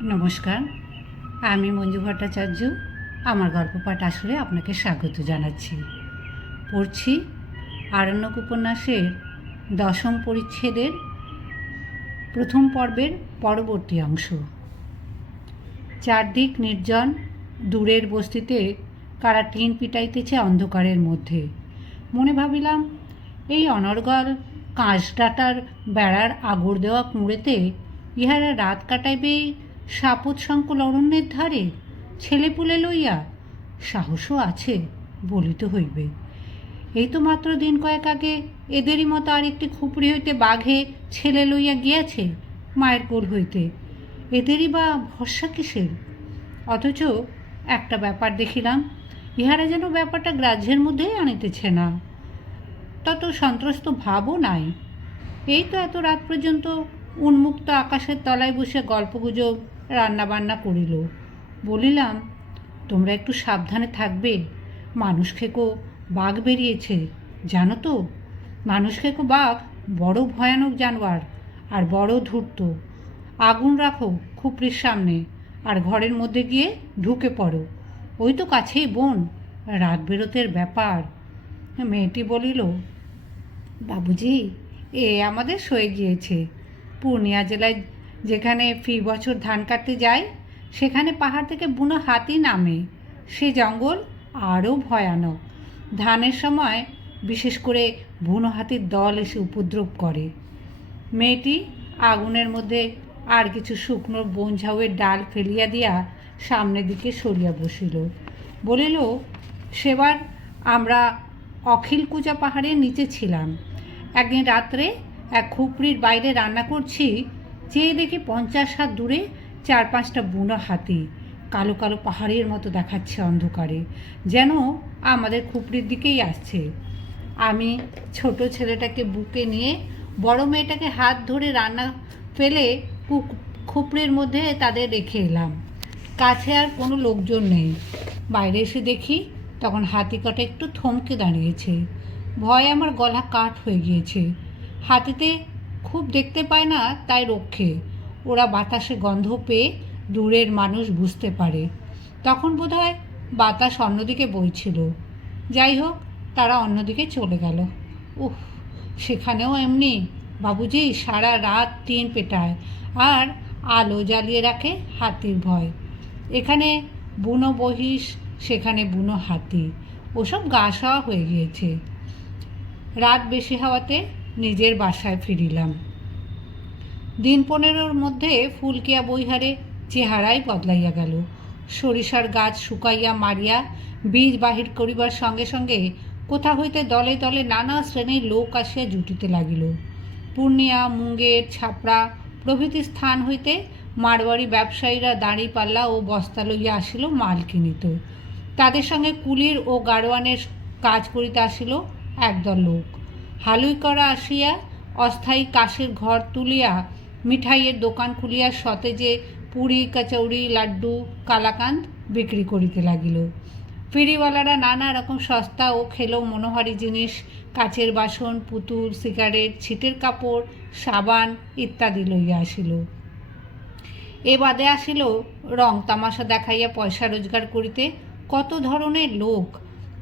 নমস্কার, আমি মঞ্জু ভট্টাচার্য। আমার গল্প পাঠ আসলে আপনাকে স্বাগত জানাচ্ছি। পড়ছি আরণ্যক উপন্যাসের দশম পরিচ্ছেদের প্রথম পর্বের পরবর্তী অংশ। চারদিক নির্জন, দূরের বস্তিতে কারা টিন পিটাইতেছে অন্ধকারের মধ্যে। মনে ভাবিলাম, এই অনর্গল কাঁচডাটার বেড়ার আগর দেওয়া কুঁড়েতে ইহারা রাত কাটাইবে সাপত সংকুল অরণ্যের ধারে ছেলেপুলে লইয়া সাহসও আছে বলিতে হইবে। এই তো মাত্র দিন কয়েক আগে এদেরই মতো আরেকটি খুপড়ি হইতে বাঘে ছেলে লইয়া গিয়াছে মায়ের কোল হইতে। এদেরই বা ভরসা কিসের? অথচ একটা ব্যাপার দেখিলাম, ইহারা যেন ব্যাপারটা গ্রাহ্যের মধ্যেই আনিতেছে না। তত সন্ত্রস্ত ভাবও নাই। এই তো এত রাত পর্যন্ত উন্মুক্ত আকাশের তলায় বসে গল্পগুজব রান্নাবান্না করিল। বলিলাম, তোমরা একটু সাবধানে থাকবে। মানুষ খেকো বাঘ বেরিয়েছে, জানো তো? মানুষ খেকো বাঘ বড় ভয়ানক জানোয়ার আর বড় ধূর্ত। আগুন রাখো খুপড়ির সামনে আর ঘরের মধ্যে গিয়ে ঢুকে পড়ো। ওই তো কাছেই বোন, রাত বেরোতের ব্যাপার। মেয়েটি বলিল, বাবুজি, এ আমাদের সয়ে গিয়েছে। পূর্ণিয়া জেলায় যেখানে ফি বছর ধান কাটতে যায়, সেখানে পাহাড় থেকে বুনো হাতি নামে। সে জঙ্গল আরও ভয়ানক। ধানের সময় বিশেষ করে বুনো হাতির দল এসে উপদ্রব করে। মেয়েটি আগুনের মধ্যে আর কিছু শুকনো বনঝাউয়ের ডাল ফেলিয়া দিয়া সামনের দিকে সরিয়া বসিল। বলিল, সেবার আমরা অখিলকুচা পাহাড়ের নিচে ছিলাম। একদিন রাত্রে এক খুপড়ির বাইরে রান্না করছি চেয়ে দেখি পঞ্চাশ হাত দূরে চার পাঁচটা বুনো হাতি কালো কালো পাহাড়ের মতো দেখাচ্ছে অন্ধকারে, যেন আমাদের খুপড়ির দিকেই আসছে। আমি ছোট ছেলেটাকে বুকে নিয়ে বড় মেয়েটাকে হাত ধরে রান্না ফেলে খুপড়ির মধ্যে তাদের রেখে এলাম। কাছে আর কোনো লোকজন নেই। বাইরে এসে দেখি তখন হাতি কটা একটু থমকে দাঁড়িয়েছে। ভয়ে আমার গলা কাঠ হয়ে গিয়েছে। হাতিতে খুব দেখতে পায় না তাই রক্ষে। ওরা বাতাসে গন্ধ পেয়ে দূরের মানুষ বুঝতে পারে। তখন বোধহয় বাতাস অন্যদিকে বইছিল। যাই হোক, তারা অন্যদিকে চলে গেল। উহ সেখানেও এমনি। বাবুজি সারা রাত টিন পেটায় আর আলো জ্বালিয়ে রাখে হাতির ভয়। এখানে বুনো বহিস সেখানে বুনো হাতি। ওসব গা হয়ে গিয়েছে। রাত বেশি হওয়াতে নিজের বাসায় ফিরিলাম। দিন পনেরোর মধ্যে ফুলকিয়া বইহারে চেহারাই বদলাইয়া গেল। সরিষার গাছ শুকাইয়া মারিয়া বীজ বাহির করিবার সঙ্গে সঙ্গে কোথা হইতে দলে দলে নানা শ্রেণির লোক আসিয়া জুটিতে লাগিল। পূর্ণিয়া, মুঙ্গের, ছাপড়া প্রভৃতি স্থান হইতে মারওয়াড়ি ব্যবসায়ীরা দাঁড়িপাল্লা ও বস্তা লইয়া আসিল মাল কিনিত। তাদের সঙ্গে কুলির ও গাড়োয়ানের কাজ করিতে আসিল একদল লোক। হালুই করা আসিয়া অস্থায়ী কাশের ঘর তুলিয়া মিঠাইয়ের দোকান খুলিয়া সতেজে পুরি কচৌড়ি লাড্ডু কালাকান্দ বিক্রি করিতে লাগিল। ফেরিওয়ালারা নানা রকম সস্তা ও খেলো মনোহারী জিনিস, কাচের বাসন, পুতুল, সিগারেট, ছিটের কাপড়, সাবান ইত্যাদি লইয়া আসিল। এ বাদে আসিল রং তামাশা দেখাইয়া পয়সা রোজগার করিতে কত ধরনের লোক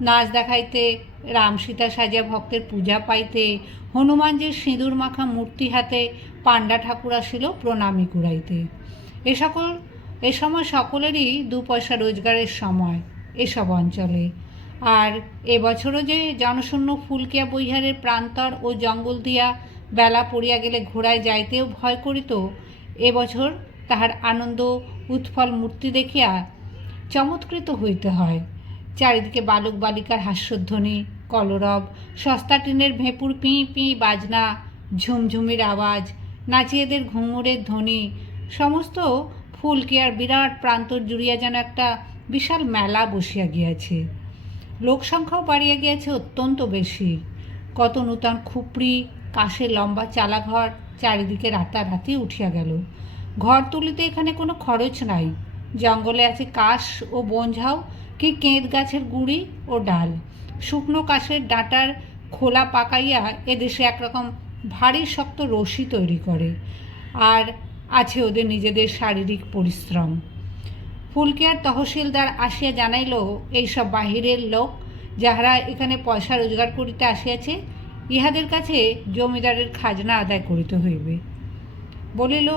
নাচ দেখাইতে, রাম সীতা সাজিয়া ভক্তের পূজা পাইতে হনুমানজির সিঁদুর মাখা মূর্তি হাতে পাণ্ডা ঠাকুর আসিল প্রণামী কুড়াইতে। এ সকল, এ সময় সকলেরই দু পয়সা রোজগারের সময় এসব অঞ্চলে। আর এবছরও যে জনশূন্য ফুলকিয়া বৈহারের প্রান্তর ও জঙ্গল দিয়া বেলা পড়িয়া গেলে ঘোড়ায় যাইতেও ভয় করিত এবছর তাহার আনন্দ উৎফল মূর্তি দেখিয়া চমৎকৃত হইতে হয়। চারিদিকে বালক বালিকার হাস্যধ্বনি, কলরব, সস্তা টিনের ভেঁপুর পিঁ পিঁ বাজনা, ঝুমঝুমির আওয়াজ, নাচিয়েদের ঘুঙুরের ধ্বনি, সমস্ত ফুলকিয়ার বিরাট প্রান্তর জুড়িয়া যেন একটা বিশাল মেলা বসিয়া গিয়াছে। লোকসংখ্যাও বাড়িয়া গিয়াছে অত্যন্ত বেশি। কত নূতন খুপড়ি কাশের লম্বা চালাঘর চারিদিকে রাতারাতি উঠিয়া গেল। ঘর তুলিতে এখানে কোনো খরচ নাই। জঙ্গলে আছে কাশ ও বনঝাও কি কেঁদ গাছের গুঁড়ি ও ডাল? শুকনো কাশের ডাঁটার খোলা পাকাইয়া এদেশে একরকম ভারী শক্ত রশি তৈরি করে। আর আছে ওদের নিজেদের শারীরিক পরিশ্রম। ফুলকিয়ার তহসিলদার আসিয়া জানাইল, এইসব বাহিরের লোক যাহারা এখানে পয়সা রোজগার করিতে আসিয়াছে, ইহাদের কাছে জমিদারের খাজনা আদায় করিতে হইবে। বলিল,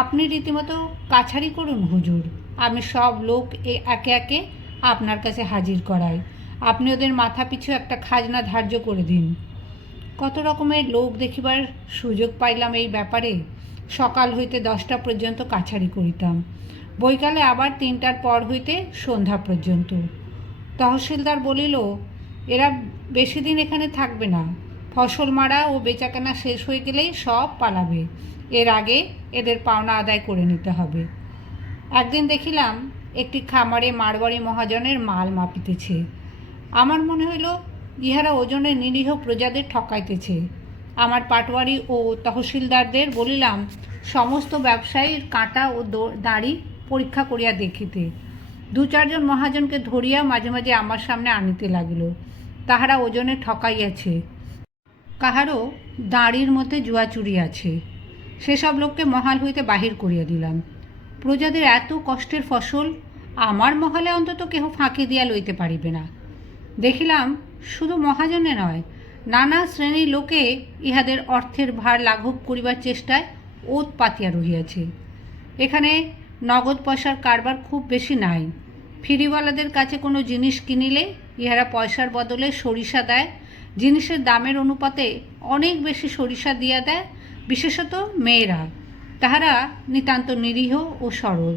আপনি রীতিমতো কাছারি করুন হুজুর। আমি সব লোক একে একে আপনার কাছে হাজির করাই। আপনি ওদের মাথা পিছু একটা খাজনা ধার্য করে দিন। কত রকমের লোক দেখিবার সুযোগ পাইলাম এই ব্যাপারে। সকাল হইতে দশটা পর্যন্ত কাছারি করিতাম। বৈকালে আবার তিনটার পর হইতে সন্ধ্যা পর্যন্ত। তহসিলদার বলিল, এরা বেশি দিন এখানে থাকবে না। ফসল মারা ও বেচাকেনা শেষ হয়ে গেলেই সব পালাবে। এর আগে এদের পাওনা আদায় করে নিতে হবে। একদিন দেখিলাম একটি খামারে মারবাড়ি মহাজনের মাল মাপিতেছে। আমার মনে হইল, ইহারা ওজনে নিরীহ প্রজাদের ঠকাইতেছে। আমার পাটওয়ারি ও তহসিলদারদের বলিলাম, সমস্ত ব্যবসায়ীর কাঁটা ও দাড়ি পরীক্ষা করিয়া দেখিতে। দু চারজন মহাজনকে ধরিয়া মাঝে মাঝে আমার সামনে আনিতে লাগিল। তাহারা ওজনে ঠকাইয়াছে। কাহারও দাঁড়ির মধ্যে জুয়াচুরি আছে সেসব লোককে মহাল হইতে বাহির করিয়া দিলাম। প্রজাদের এত কষ্টের ফসল আমার মহালে অন্তত কেহ ফাঁকি দিয়া লইতে পারিবে না। দেখিলাম শুধু মহাজনে নয়, নানা শ্রেণির লোকে ইহাদের অর্থের ভার লাঘব করিবার চেষ্টায় ওত পাতিয়া রহিয়াছে। এখানে নগদ পয়সার কারবার খুব বেশি নাই। ফিরিওয়ালাদের কাছে কোনো জিনিস কিনিলে ইহারা পয়সার বদলে সরিষা দেয়, জিনিসের দামের অনুপাতে অনেক বেশি সরিষা দিয়া দেয়, বিশেষত মেয়েরা। তাহারা নিতান্ত নিরীহ ও সরল।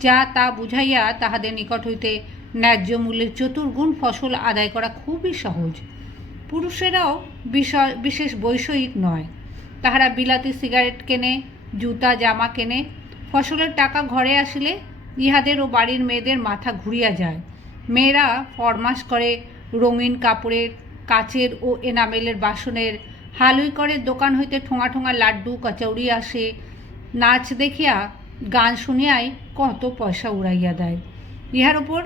যা তা বুঝাইয়া তাহাদের নিকট হইতে ন্যায্য মূল্যের চতুর্গুণ ফসল আদায় করা খুবই সহজ। পুরুষেরাও বিষয়, বিশেষ বৈষয়িক নয়। তাহারা বিলাতি সিগারেট কেনে, জুতা, জামা কেনে, ফসলের টাকা ঘরে আসিলে ইহাদের ও বাড়ির মেয়েদের মাথা ঘুরিয়া যায়। মেয়েরা ফরমাস করে, রঙিন কাপড়ের, কাচের ও এনামেলের বাসনের, হালুই করে দোকান হইতে ঠোঙা ঠোঙা লাড্ডু, কচৌড়ি আসে নাচ দেখিয়া গান শুনিয়াই কত পয়সা উড়াইয়া দেয়। ইহার উপর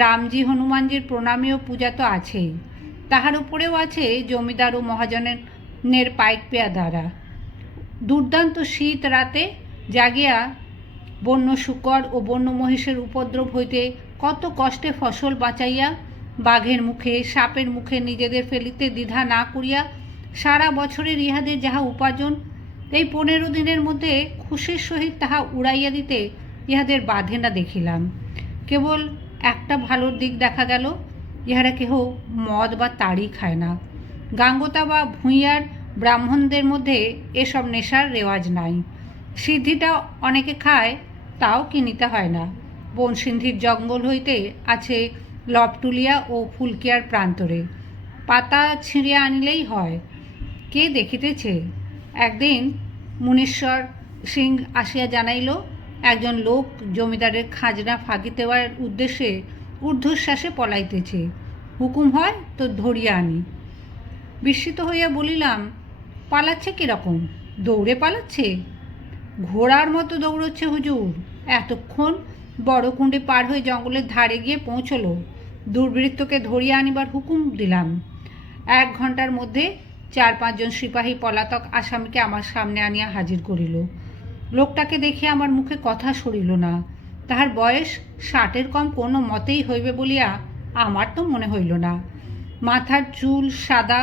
রামজি হনুমানজির প্রণামীয় পূজা তো আছেই। তাহার উপরেও আছে জমিদার ও মহাজনের পাইক পেয়া দ্বারা। দুর্দান্ত শীত রাতে জাগিয়া বন্য শুকর ও বন্য মহিষের উপদ্রব হইতে কত কষ্টে ফসল বাঁচাইয়া বাঘের মুখে, সাপের মুখে নিজেদের ফেলিতে দ্বিধা না করিয়া সারা বছরের ইহাদের যাহা উপার্জন এই পনেরো দিনের মধ্যে খুশির সহিত তাহা উড়াইয়া দিতে ইহাদের বাধে না দেখিলাম। কেবল একটা ভালোর দিক দেখা গেল, ইহারা কেহ মদ বা তাড়ি খায় না। গাঙ্গতা বা ভূঁইয়ার ব্রাহ্মণদের মধ্যে এসব নেশার রেওয়াজ নাই। সিদ্ধিটা অনেকে খায়, তাও কিনিতে হয় না। বনসিন্ধির জঙ্গল হইতে আছে লপটুলিয়া ও ফুলকিয়ার প্রান্তরে। পাতা ছিঁড়িয়া আনিলেই হয়। কে দেখিতেছে? একদিন মুনীশ্বর সিং আসিয়া জানাইল, একজন লোক জমিদারের খাজনা ফাঁকি দেওয়ার উদ্দেশ্যে ঊর্ধ্বশ্বাসে পলাইতেছে। হুকুম হয়, তো ধরিয়া আনি। বিস্মিত হইয়া বলিলাম, পালাচ্ছে কীরকম? দৌড়ে পালাচ্ছে? ঘোড়ার মতো দৌড়চ্ছে হুজুর। এতক্ষণ বড় কুণ্ডে পার হয়ে জঙ্গলের ধারে গিয়ে পৌঁছলো। দুর্বৃত্তকে ধরিয়ে আনিবার হুকুম দিলাম। এক ঘণ্টার মধ্যে চার পাঁচজন সিপাহী পলাতক আসামিকে আমার সামনে আনিয়া হাজির করিল। লোকটাকে দেখে আমার মুখে কথা সরিল না। তাহার বয়স ষাটের কম কোনো মতেই হইবে বলিয়া আমার তো মনে হইল না। মাথার চুল সাদা,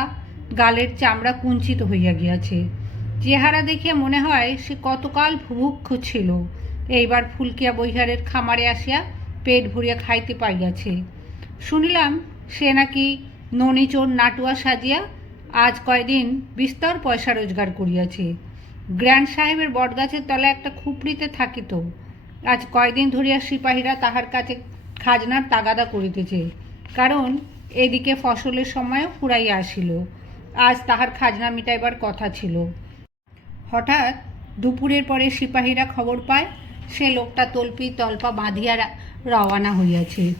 গালের চামড়া কুঞ্চিত হইয়া গিয়াছে। চেহারা দেখিয়া মনে হয় সে কতকাল ভুভুক্ষ ছিল। এইবার ফুলকিয়া বৈহারের খামারে আসিয়া পেট ভরিয়া খাইতে পাইয়াছে। শুনিলাম সে নাকি ননিচোর নাটুয়া সাজিয়া আজ কয়দিন বিস্তর পয়সা রোজগার করিয়াছে। গ্র্যান্ড সাহেবের বটগাছের তলায় একটা খুপড়িতে থাকিত। আজ কয়দিন ধরিয়া সিপাহীরা তাহার কাছে খাজনার তাগাদা করিতেছে। কারণ এদিকে ফসলের সময়ও ফুরাইয়া আসিল। আজ তাহার খাজনা মিটাইবার কথা ছিল। হঠাৎ দুপুরের পরে সিপাহীরা খবর পায়, সে লোকটা তল্পি তল্পা বাঁধিয়া রওয়ানা হইয়াছে।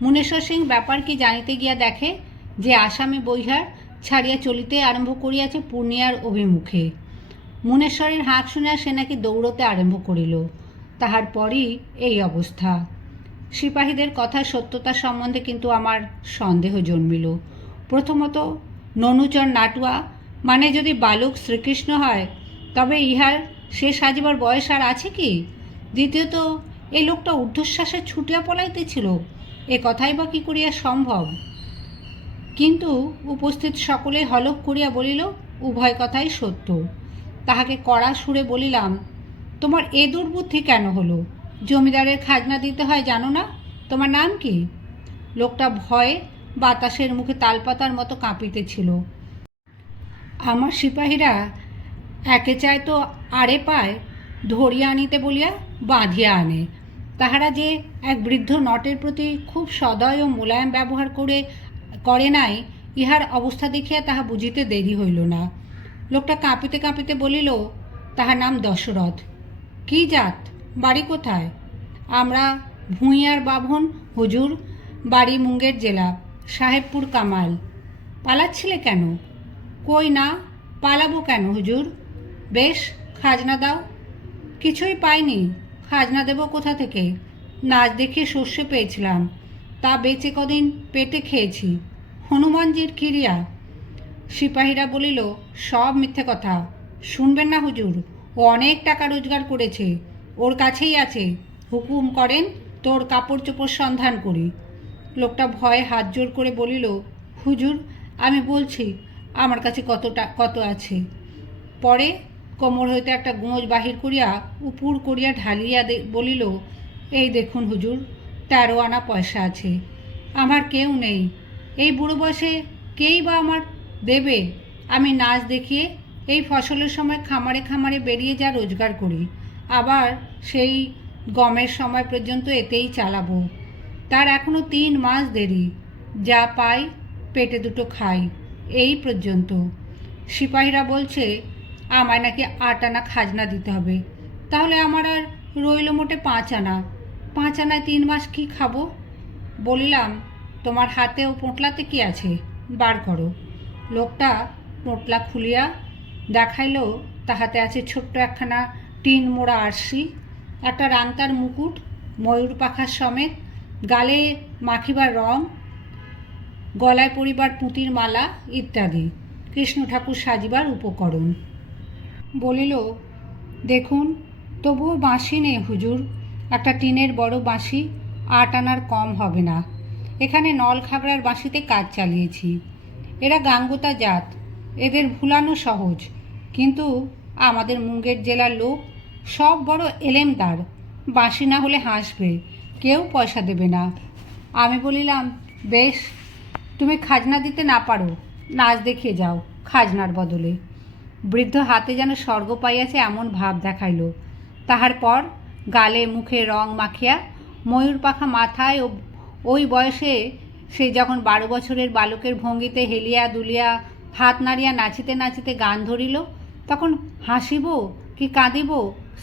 মুনেশ্বর সিং ব্যাপার কি জানিতে গিয়া দেখে যে আসামি বৈহার ছাড়িয়া চলিতে আরম্ভ করিয়াছে পূর্ণিয়ার অভিমুখে। মুনেশ্বরের হাঁক শুনিয়া সে নাকি দৌড়তে আরম্ভ করিল। তাহার পরই এই অবস্থা। সিপাহীদের কথার সত্যতা সম্বন্ধে কিন্তু আমার সন্দেহ জন্মিল। প্রথমত, ননুচর নাটুয়া মানে যদি বালক শ্রীকৃষ্ণ হয়, তবে ইহার সে সাজিবার বয়স আর আছে কি? দ্বিতীয়ত এই লোকটা ঊর্ধ্বশ্বাসে ছুটিয়া পলাইতেছিল। এ কথাই বা কী করিয়া সম্ভব? কিন্তু উপস্থিত সকলে হলক করিয়া বলিল, উভয় কথাই সত্য। তাহাকে কড়া সুরে বলিলাম, তোমার এ দুর্বুদ্ধি কেন হলো? জমিদারের খাজনা দিতে হয় জানো না? তোমার নাম কি? লোকটা ভয়ে বাতাসের মুখে তালপাতার মতো কাঁপিতেছিল। আমার সিপাহীরা একে চায় তো আরে পায়, ধরিয়া আনিতে বলিয়া বাঁধিয়া আনে। তাহারা যে এক বৃদ্ধ নটের প্রতি খুব সদয় ও মোলায়েম ব্যবহার করে করে নাই, ইহার অবস্থা দেখিয়া তাহা বুঝিতে দেরি হইল না। লোকটা কাঁপিতে কাঁপিতে বলিল, তাহার নাম দশরথ। কি জাত? বাড়ি কোথায়? আমরা ভূঁইয়ার বাভন, হুজুর বাড়ি মুঙ্গের জেলা, সাহেবপুর কামাল। পালাচ্ছিলে কেন? কই না, পালাবো কেন হুজুর? বেশ, খাজনা দাও। কিছুই পাইনি, খাজনা দেব কোথা থেকে? নাচ দেখে শস্য পেয়েছিলাম, তা বেচে কদিন পেটে খেয়েছি। হনুমানজির ক্রিয়া সিপাহীরা বলিল, সব মিথ্যে কথা। শুনবেন না হুজুর, ও অনেক টাকা রোজগার করেছে। ওর কাছেই আছে। হুকুম করেন, তোর কাপড় চোপড় সন্ধান করি। লোকটা ভয়ে হাত জোর করে বলিল, হুজুর, আমি বলছি, আমার কাছে কতটা কত আছে? পরে কোমর হইতে একটা গোঁজ বাহির করিয়া উপুর করিয়া ঢালিয়া বলিল, এই দেখুন হুজুর, তেরো আনা পয়সা আছে। আমার কেউ নেই। এই বুড়ো বয়সে কেই বা আমার দেবে? আমি নাচ দেখিয়ে এই ফসলের সময় খামারে খামারে বেরিয়ে যা রোজগার করি। আবার সেই গমের সময় পর্যন্ত এতেই চালাবো। তার এখনও তিন মাস দেরি। যা পাই, পেটে দুটো খাই। এই পর্যন্ত। সিপাহীরা বলছে, আমায় নাকি আট আনা খাজনা দিতে হবে। তাহলে আমার আর রইল মোটে পাঁচ আনা। পাঁচ আনায় তিন মাস কি খাব? বলিলাম তোমার হাতে ও পোঁটলাতে কি আছে? বার করো। লোকটা পোঁটলা খুলিয়া দেখাইল, তাহাতে আছে ছোট্ট একখানা টিন মোড়া আরশি, একটা রাংতার মুকুট, ময়ূর পাখার সমেত, গালে মাখিবার রং, গলায় পরিবার পুঁতির মালা ইত্যাদি। কৃষ্ণ ঠাকুর সাজিবার উপকরণ। বলিল, দেখুন, তবুও বাঁশি নেই হুজুর। একটা টিনের বড় বাঁশি আট আনার কম হবে না। এখানে নল খাগড়ার বাঁশিতে কাজ চালিয়েছি। এরা গাঙ্গুতা জাত। এদের ভুলানো সহজ। কিন্তু আমাদের মুঙ্গের জেলার লোক সব বড় এলেমদার। বাঁশি না হলে হাসবে। কেউ পয়সা দেবে না। আমি বলিলাম, বেশ, তুমি খাজনা দিতে না পারো। নাচ দেখিয়ে যাও খাজনার বদলে। বৃদ্ধ হাতে যেন স্বর্গ পাইয়াছে এমন ভাব দেখাইল। তাহার পর গালে মুখে রং মাখিয়া ময়ূর পাখা মাথায় ও ওই বয়সে সে যখন বারো বছরের বালকের ভঙ্গিতে হেলিয়া দুলিয়া, হাত নাড়িয়া নাচিতে নাচিতে গান ধরিল, তখন হাসিব কি কাঁদিব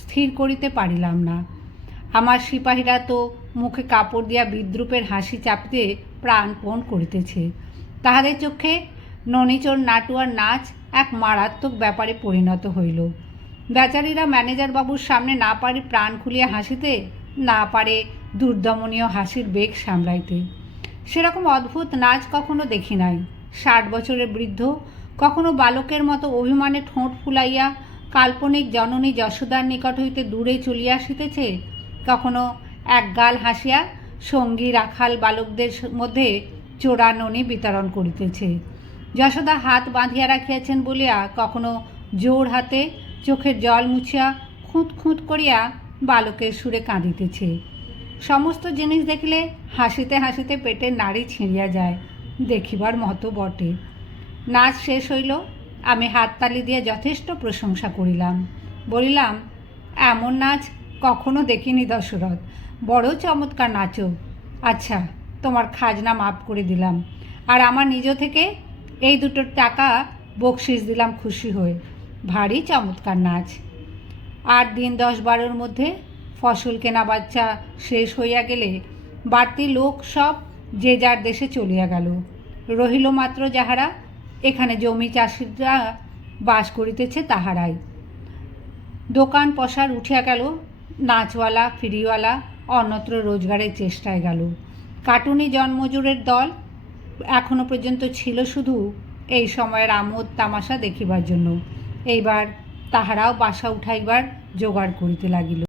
স্থির করিতে পারিলাম না। আমার সিপাহীরা তো মুখে কাপড় দিয়া বিদ্রুপের হাসি চাপিতে প্রাণপণ করিতেছে। তাহাদের চোখে ননিচর নাটুয়ার নাচ এক মারাত্মক ব্যাপারে পরিণত হইল। বেচারীরা ম্যানেজার বাবুর সামনে না পারে প্রাণ খুলিয়া হাসিতে, না পারে দুর্দমনীয় হাসির বেগ সামলাইতে। সেরকম অদ্ভুত নাচ কখনো দেখি নাই। ষাট বছরের বৃদ্ধ কখনো বালকের মতো অভিমানে ঠোঁট ফুলাইয়া কাল্পনিক জননী যশোদার নিকট হইতে দূরে চলিয়া আসিতেছে, কখনো এক গাল হাসিয়া সঙ্গী রাখাল বালকদের মধ্যে চোরাননি বিতরণ করিতেছে। যশোদা হাত বাঁধিয়া রাখিয়াছেন বলিয়া কখনো জোর হাতে চোখের জল মুছিয়া খুঁত খুঁত করিয়া বালকের সুরে কাঁদিতেছে। সমস্ত জিনিস দেখলে হাসিতে হাসিতে পেটের নাড়ি ছিঁড়িয়া যায়, দেখিবার মতো বটে। নাচ শেষ হইল, আমি হাততালি দিয়ে যথেষ্ট প্রশংসা করিলাম। বলিলাম, এমন নাচ কখনো দেখিনি দশরথ, বড় চমৎকার নাচো। আচ্ছা তোমার খাজনা মাফ করে দিলাম। আর আমার নিজ থেকে এই দুটো টাকা বকশিস দিলাম খুশি হয়ে। ভারী চমৎকার নাচ। আট দিন দশ বারোর মধ্যে ফসল কেনা বাচ্চা শেষ হইয়া গেলে বাড়তি লোক সব যে যার দেশে চলিয়া গেল। রহিল মাত্র যাহারা, এখানে জমি চাষিরা বাস করিতেছে তাহারাই। দোকান পসার উঠিয়া গেল, নাচওয়ালা, ফিরিওয়ালা, অন্যত্র রোজগারের চেষ্টায় গেল। কাটুনি জন্মজুরের দল এখনও পর্যন্ত ছিল শুধু এই সময়ের আমোদ তামাশা দেখিবার জন্য। এইবার তাহারাও বাসা উঠাইবার জোগাড় করিতে লাগিল।